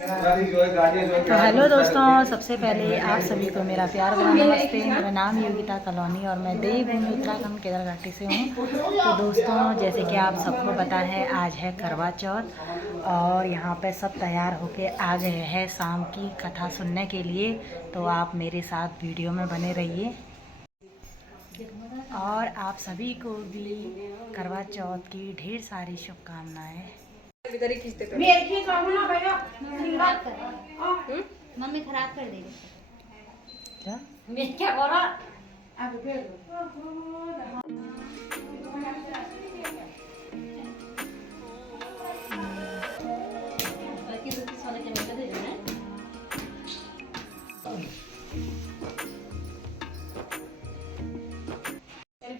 तो हेलो दोस्तों, सबसे पहले आप सभी को मेरा प्यार भरा नमस्ते। मेरा नाम योगिता कलोनी और मैं देवभूमि उत्तराखंड केदारघाटी से हूँ। तो दोस्तों, जैसे कि आप सबको पता है, आज है करवा चौथ और यहाँ पे सब तैयार होके आ गए हैं शाम की कथा सुनने के लिए। तो आप मेरे साथ वीडियो में बने रहिए और आप सभी को भी करवा चौथ की ढेर सारी शुभकामनाएँ। मम्मी खराब कर देगी। क्या? मैं क्या बोला?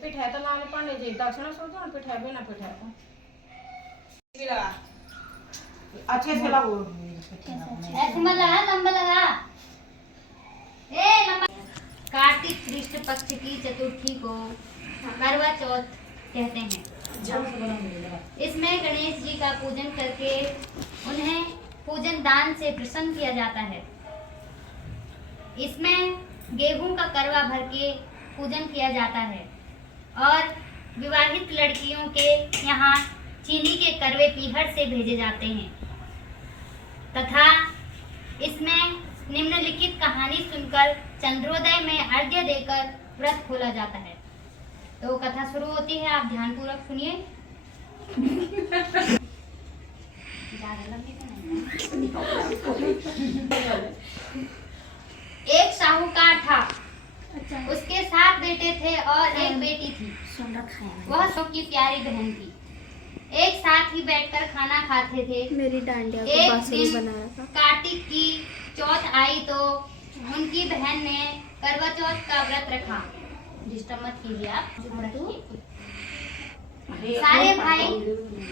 पिठाई तो लाने पड़ने चाहिए। दक्षिणा सोचो ना, पिठाई भी ना पिठाई तो अच्छे से लगाओ। ऐसे मत लगा, लंबा लगा। ए लंबा। कार्तिक कृष्ण पक्ष की चतुर्थी को करवा चौथ कहते हैं। इसमें गणेश जी का पूजन करके उन्हें पूजन दान से प्रसन्न किया जाता है। इसमें गेहूं का करवा भर के पूजन किया जाता है और विवाहित लड़कियों के यहाँ चीनी के करवे पीहर से भेजे जाते हैं तथा इसमें निम्नलिखित कहानी सुनकर चंद्रोदय में अर्घ्य देकर व्रत खोला जाता है। तो कथा शुरू होती है, आप ध्यानपूर्वक सुनिए। एक साहूकार था। उसके 7 बेटे थे और एक बेटी थी। वह सबकी प्यारी बहन थी। एक साथ ही बैठकर खाना खाते थे। मेरी डांडिया को एक बांसुरी दिन बनाया था। कार्तिक की चौथ आई तो उनकी बहन ने करवा चौथ का व्रत रखा। डिस्टर्ब मत कीजिए आप, चुप रखिए। सारे भाई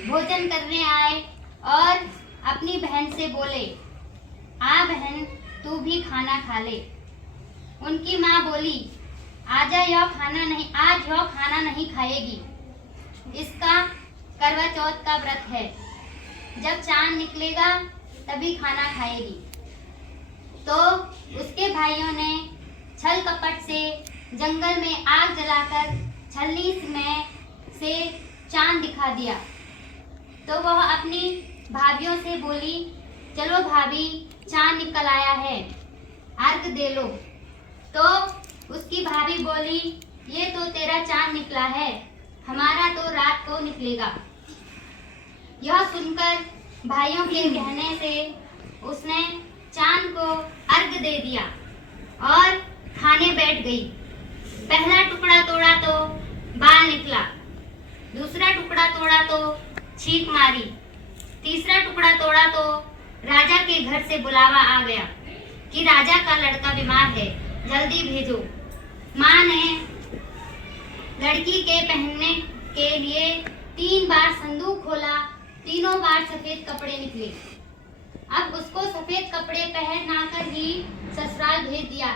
भोजन करने आए और अपनी बहन से बोले, आ बहन, तू भी खाना खा ले। उनकी माँ बोली, आज यह खाना नहीं खाएगी। इसका करवा चौथ का व्रत है, जब चांद निकलेगा तभी खाना खाएगी। तो उसके भाइयों ने छल कपट से जंगल में आग जलाकर छलनी में से चांद दिखा दिया। तो वह अपनी भाभियों से बोली, चलो भाभी, चांद निकल आया है, अर्घ दे लो। तो उसकी भाभी बोली, ये तो तेरा चांद निकला है, हमारा तो रात को निकलेगा। यह सुनकर भाइयों के कहने से उसने चांद को अर्घ दे दिया और खाने बैठ गई। पहला टुकड़ा तोड़ा तो बाल निकला, दूसरा टुकड़ा तोड़ा तो छींक मारी, तीसरा टुकड़ा तोड़ा तो राजा के घर से बुलावा आ गया कि राजा का लड़का बीमार है, जल्दी भेजो। माँ ने लड़की के पहनने के लिए 3 बार संदूक खोला, तीनों बार सफेद कपड़े निकले। अब उसको सफेद कपड़े पहना कर ही ससुराल भेज दिया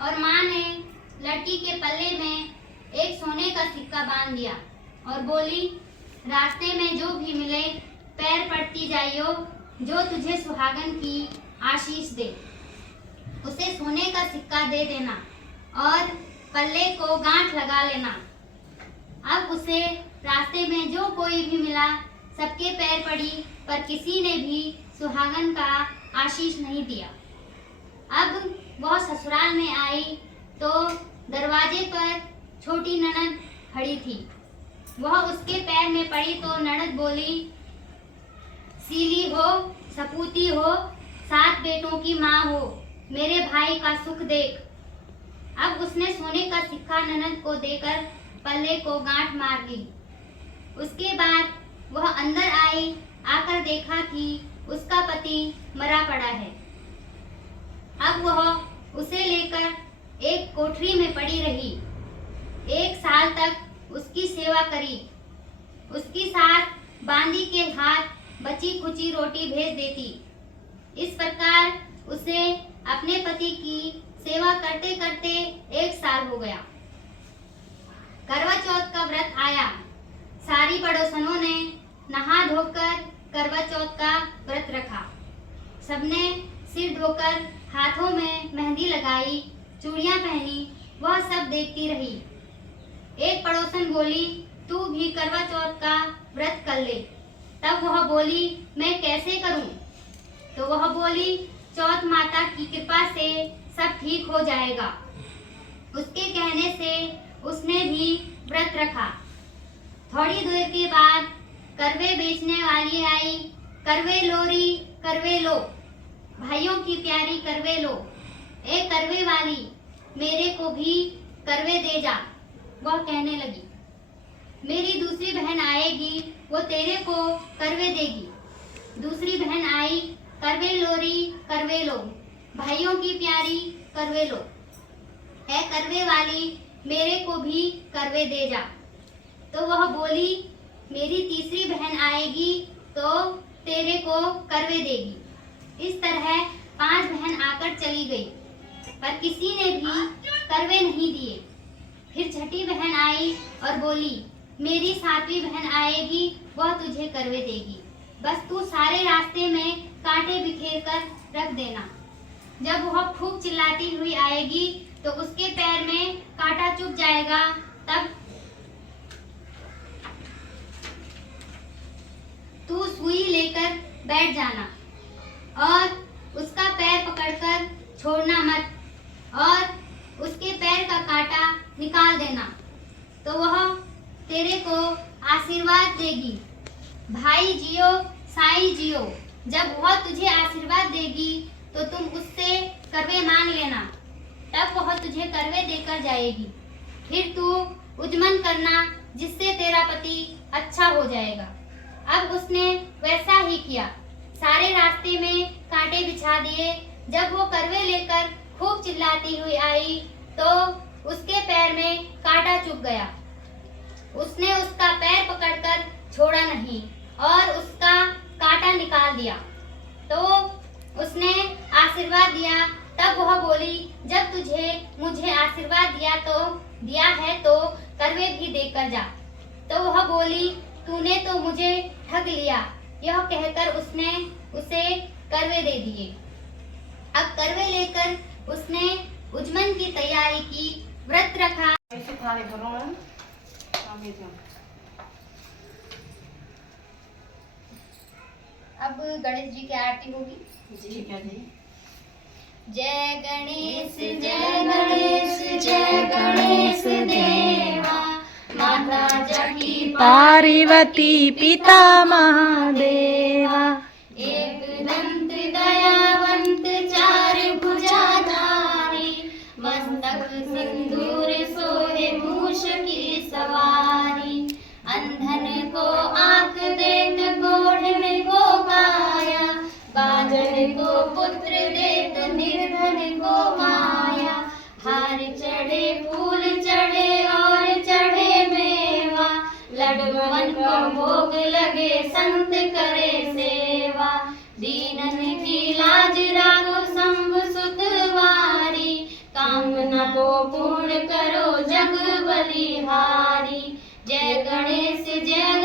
और माँ ने लड़की के पल्ले में एक सोने का सिक्का बांध दिया और बोली, रास्ते में जो भी मिले पैर पड़ती जाइयो, जो तुझे सुहागन की आशीष दे उसे सोने का सिक्का दे देना और पल्ले को गांठ लगा लेना। अब उसे रास्ते में जो कोई भी मिला सबके पैर पड़ी, पर किसी ने भी सुहागन का आशीष नहीं दिया। अब वह ससुराल में आई तो दरवाजे पर छोटी ननद खड़ी थी। वह उसके पैर में पड़ी तो ननद बोली, सीली हो, सपूती हो, 7 बेटों की माँ हो, मेरे भाई का सुख देख। अब उसने सोने का सिक्का ननद को देकर पल्ले को गांठ मार ली। उसके बाद वह अंदर आई, आकर देखा कि उसका पति मरा पड़ा है। अब वह उसे लेकर एक कोठरी में पड़ी रही। 1 साल तक उसकी सेवा करी। उसकी सास बांदी के हाथ बची खुची रोटी भेज देती। इस प्रकार उसे अपने पति की सेवा करते करते 1 साल हो गया। करवा चौथ का व्रत आया। सारी पड़ोसनों ने नहा धोकर करवा चौथ का व्रत रखा। सबने सिर धोकर हाथों में मेहंदी लगाई, चूड़ियां पहनी, वह सब देखती रही। एक पड़ोसन बोली, तू भी करवा चौथ का व्रत कर ले। तब वह बोली, मैं कैसे करूं? तो वह बोली, चौथ माता की कृपा से सब ठीक हो जाएगा। उसके कहने से उसने भी व्रत रखा। थोड़ी देर के बाद करवे बेचने वाली आई। करवे लोरी करवे लो, भाइयों की प्यारी करवे लो। ए करवे वाली, मेरे को भी करवे दे जा। वह कहने लगी, मेरी दूसरी बहन आएगी, वो तेरे को करवे देगी। दूसरी बहन आई, करवे लोरी करवे लो, भाइयों की प्यारी करवे लो। है करवे वाली, मेरे को भी करवे दे जा। तो वह बोली, मेरी तीसरी बहन आएगी तो तेरे को करवे देगी। इस तरह 5 बहन आकर चली गई, पर किसी ने भी करवे नहीं दिए। फिर छठी बहन आई और बोली, मेरी 7वीं बहन आएगी, वह तुझे करवे देगी। बस तू सारे रास्ते में कांटे बिखेर कर रख देना। जब वह खूब चिल्लाती हुई आएगी तो उसके पैर में कांटा चुभ जाएगा। तब तू सुई लेकर बैठ जाना और उसका पैर पकड़कर छोड़ना मत, और उसके पैर का कांटा निकाल देना, तो वह तेरे को आशीर्वाद देगी। भाई जियो, साई जियो। जब वह तुझे आशीर्वाद देगी तो तुम उससे करवे मांग लेना, तब वह तुझे करवे देकर जाएगी। फिर तू उजमन करना, जिससे तेरा पति अच्छा हो जाएगा। अब उसने वैसा ही किया। सारे रास्ते में कांटे बिछा दिए। जब वो करवे लेकर खूब चिल्लाती हुई आई तो उसके पैर में कांटा चुभ गया। उसने उसका पैर पकड़कर छोड़ा नहीं और उसका कांटा निकाल दिया। तो उसने आशीर्वाद दिया। तब वह बोली, जब तुझे मुझे आशीर्वाद दिया है तो करवे भी देकर जा। तो वह बोली, तूने तो मुझे ठग लिया। यह कहकर उसने उसे करवे दे दिए। अब करवे लेकर उसने उजमन की तैयारी की, व्रत रखा। अब गणेश जी की आरती होगी। ठीक है जी। जय गणेश जय गणेश जय गणेश देवा, माता जकी पार्वती पिता महादेवा। एक दंत दयावंत चार भुजाधारी, मस्तक सिंदूर सोहे मूष की सवारी। अंधन को आंख देत, गोढ़न को काया, बाजन को पुत्र देत, निर्धन को माया। हार चढ़े फूल चढ़े और चढ़े मेवा, लडुअन को भोग लगे संत करे सेवा। दीनन की लाज राखो शंभु सुतवारी, कामना को पूर्ण करो जग बलिहारी। जय गणेश जय